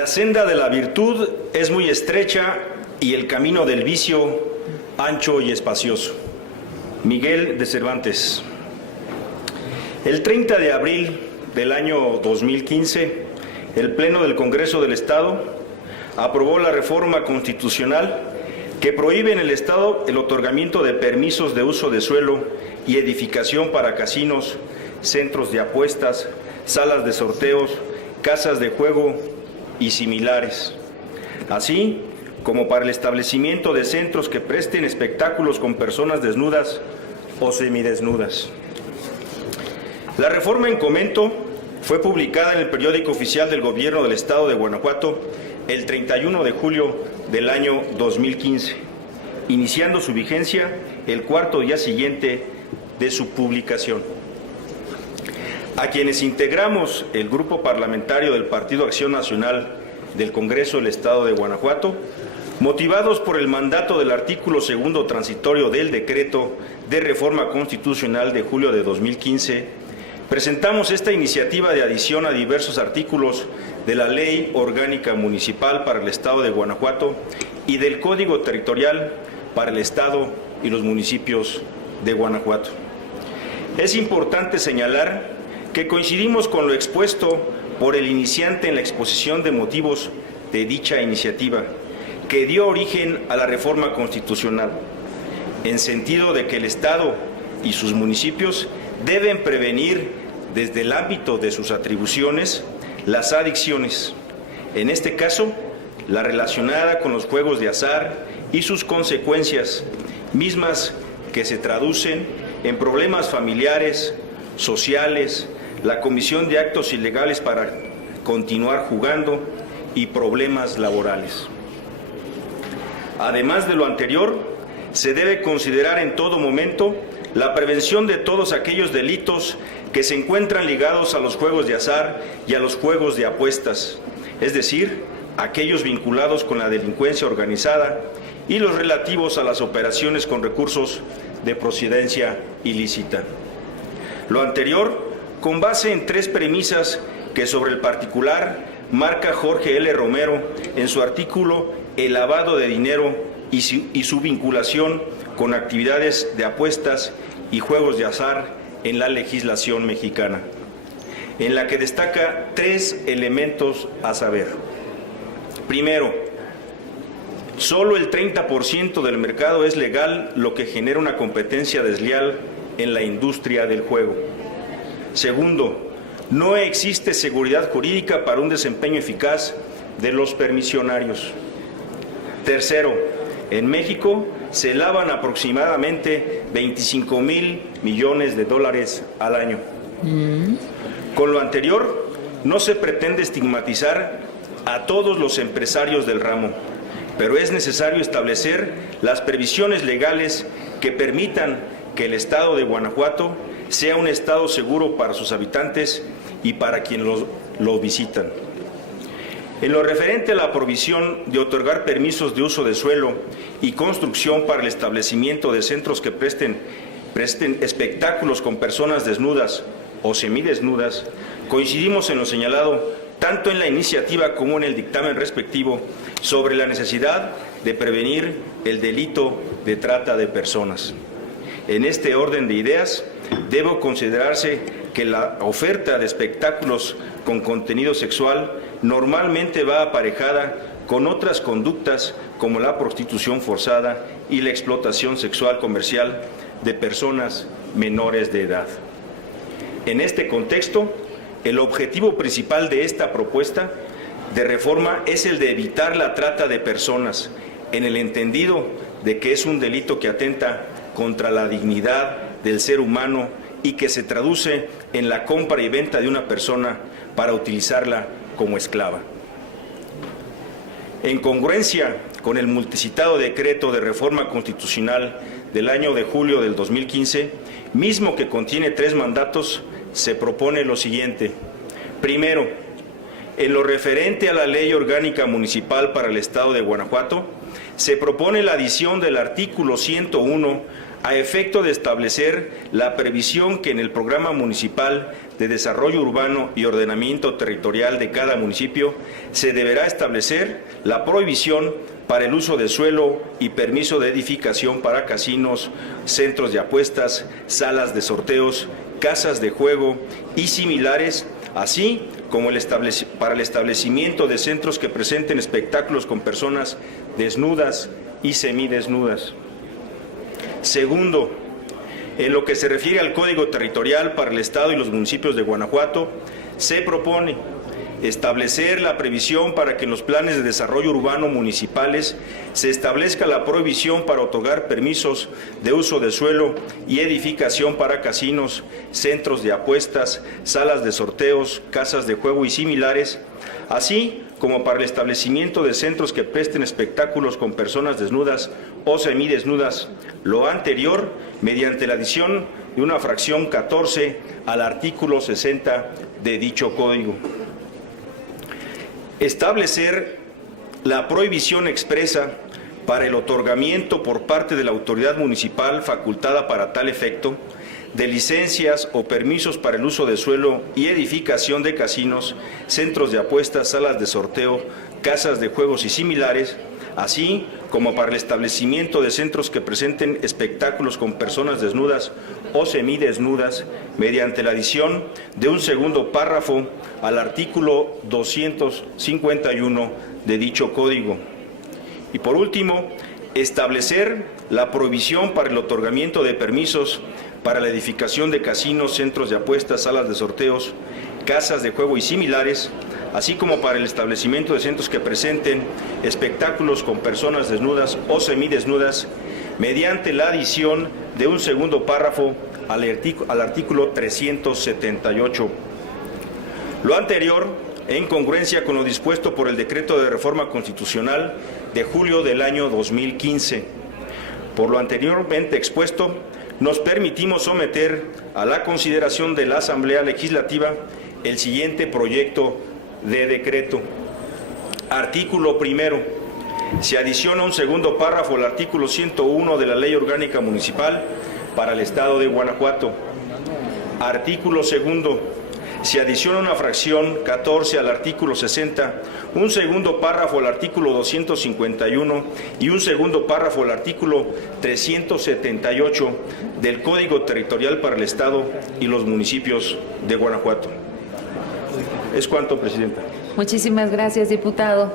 La senda de la virtud es muy estrecha y el camino del vicio ancho y espacioso. Miguel de Cervantes. El 30 de abril del año 2015, el Pleno del Congreso del Estado aprobó la reforma constitucional que prohíbe en el Estado el otorgamiento de permisos de uso de suelo y edificación para casinos, centros de apuestas, salas de sorteos, casas de juego y similares, así como para el establecimiento de centros que presten espectáculos con personas desnudas o semidesnudas. La reforma en comento fue publicada en el periódico oficial del Gobierno del Estado de Guanajuato el 31 de julio del año 2015, iniciando su vigencia el cuarto día siguiente de su publicación. A quienes integramos el grupo parlamentario del Partido Acción Nacional del Congreso del Estado de Guanajuato, motivados por el mandato del artículo segundo transitorio del decreto de reforma constitucional de julio de 2015, presentamos esta iniciativa de adición a diversos artículos de la Ley Orgánica Municipal para el Estado de Guanajuato y del Código Territorial para el Estado y los municipios de Guanajuato. Es importante señalar que coincidimos con lo expuesto por el iniciante en la exposición de motivos de dicha iniciativa, que dio origen a la reforma constitucional, en sentido de que el Estado y sus municipios deben prevenir desde el ámbito de sus atribuciones las adicciones, en este caso, la relacionada con los juegos de azar y sus consecuencias, mismas que se traducen en problemas familiares, sociales, la comisión de actos ilegales para continuar jugando y problemas laborales. Además de lo anterior, se debe considerar en todo momento la prevención de todos aquellos delitos que se encuentran ligados a los juegos de azar y a los juegos de apuestas, es decir, aquellos vinculados con la delincuencia organizada y los relativos a las operaciones con recursos de procedencia ilícita. Lo anterior con base en tres premisas que sobre el particular marca Jorge L. Romero en su artículo El lavado de dinero y su vinculación con actividades de apuestas y juegos de azar en la legislación mexicana, en la que destaca tres elementos a saber. Primero, solo el 30% del mercado es legal, lo que genera una competencia desleal en la industria del juego. Segundo, no existe seguridad jurídica para un desempeño eficaz de los permisionarios. Tercero, en México se lavan aproximadamente 25,000 millones de dólares al año. Con lo anterior, no se pretende estigmatizar a todos los empresarios del ramo, pero es necesario establecer las previsiones legales que permitan que el Estado de Guanajuato sea un Estado seguro para sus habitantes y para quienes lo visitan. En lo referente a la provisión de otorgar permisos de uso de suelo y construcción para el establecimiento de centros que presten espectáculos con personas desnudas o semidesnudas, coincidimos en lo señalado tanto en la iniciativa como en el dictamen respectivo sobre la necesidad de prevenir el delito de trata de personas. En este orden de ideas, debe considerarse que la oferta de espectáculos con contenido sexual normalmente va aparejada con otras conductas como la prostitución forzada y la explotación sexual comercial de personas menores de edad. En este contexto, el objetivo principal de esta propuesta de reforma es el de evitar la trata de personas, en el entendido de que es un delito que atenta contra la dignidad del ser humano y que se traduce en la compra y venta de una persona para utilizarla como esclava. En congruencia con el multicitado decreto de reforma constitucional del año de julio del 2015, mismo que contiene 3 mandatos, se propone lo siguiente. Primero, en lo referente a la Ley Orgánica Municipal para el Estado de Guanajuato, se propone la adición del artículo 101 a efecto de establecer la previsión que en el Programa Municipal de Desarrollo Urbano y Ordenamiento Territorial de cada municipio se deberá establecer la prohibición para el uso de suelo y permiso de edificación para casinos, centros de apuestas, salas de sorteos, casas de juego y similares, así como para el establecimiento de centros que presenten espectáculos con personas desnudas y semidesnudas. Segundo, en lo que se refiere al Código Territorial para el Estado y los municipios de Guanajuato, se propone establecer la previsión para que en los planes de desarrollo urbano municipales se establezca la prohibición para otorgar permisos de uso de suelo y edificación para casinos, centros de apuestas, salas de sorteos, casas de juego y similares, así como para el establecimiento de centros que presten espectáculos con personas desnudas o semidesnudas, lo anterior mediante la adición de una fracción 14 al artículo 60 de dicho código. Establecer la prohibición expresa para el otorgamiento por parte de la autoridad municipal facultada para tal efecto de licencias o permisos para el uso de suelo y edificación de casinos, centros de apuestas, salas de sorteo, casas de juegos y similares, así como para el establecimiento de centros que presenten espectáculos con personas desnudas o semidesnudas, mediante la adición de un segundo párrafo al artículo 251 de dicho código. Y por último, establecer la prohibición para el otorgamiento de permisos para la edificación de casinos, centros de apuestas, salas de sorteos, casas de juego y similares, así como para el establecimiento de centros que presenten espectáculos con personas desnudas o semidesnudas, mediante la adición de un segundo párrafo al artículo 378. Lo anterior, en congruencia con lo dispuesto por el Decreto de Reforma Constitucional de julio del año 2015. Por lo anteriormente expuesto, nos permitimos someter a la consideración de la Asamblea Legislativa el siguiente proyecto de decreto. Artículo primero. Se adiciona un segundo párrafo al artículo 101 de la Ley Orgánica Municipal para el Estado de Guanajuato. Artículo segundo. Se adiciona una fracción 14 al artículo 60, un segundo párrafo al artículo 251 y un segundo párrafo al artículo 378 del Código Territorial para el Estado y los municipios de Guanajuato. Es cuanto, Presidenta. Muchísimas gracias, diputado.